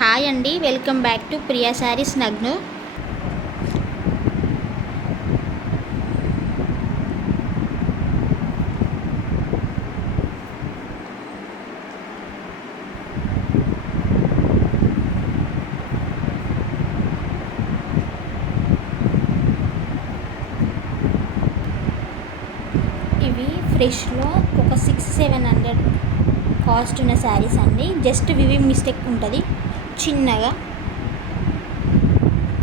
హాయ్ అండి, welcome back to Priya Sarees నగ్ను. ఇవి ఫ్రెష్లో ఒక 600-700 కాస్ట్ ఉన్న శారీస్ అండి. జస్ట్ వివింగ్ మిస్టేక్ ఉంటుంది చిన్నగా.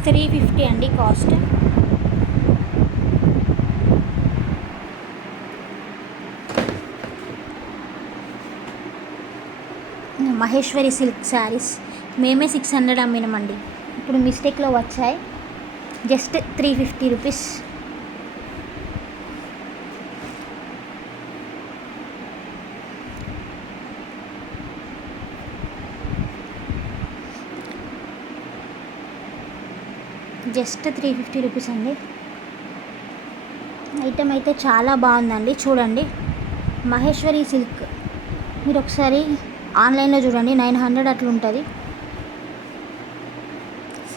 350 అండి కాస్ట్. మహేశ్వరి సిల్క్ శారీస్ మేమే 600 అమ్మినామండి. ఇప్పుడు మిస్టేక్లో వచ్చాయి. జస్ట్ 350 రూపీస్. జస్ట్ 350 రూపీస్ అండి. ఐటమ్ అయితే చాలా బాగుందండి, చూడండి. మహేశ్వరి సిల్క్ మీరు ఒకసారి ఆన్లైన్లో చూడండి, 900 అట్లా ఉంటుంది.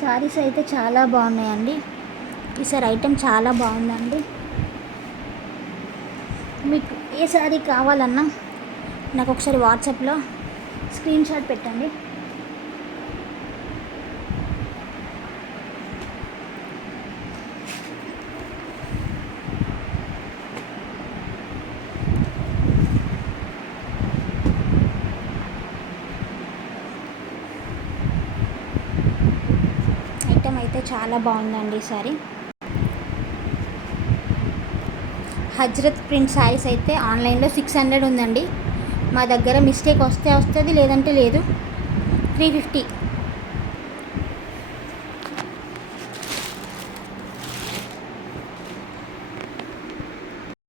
శారీస్ అయితే చాలా బాగున్నాయండి. ఈసారి ఐటమ్ చాలా బాగుందండి. మీకు ఏ శారీ కావాలన్నా నాకు ఒకసారి వాట్సాప్లో స్క్రీన్ షాట్ పెట్టండి. ఐటమ్ అయితే చాలా బాగుందండి. ఈసారి హజ్రత్ ప్రింట్ శారీస్ అయితే ఆన్లైన్లో 600 ఉందండి. మా దగ్గర మిస్టేక్ వస్తే వస్తుంది, లేదంటే లేదు. 350.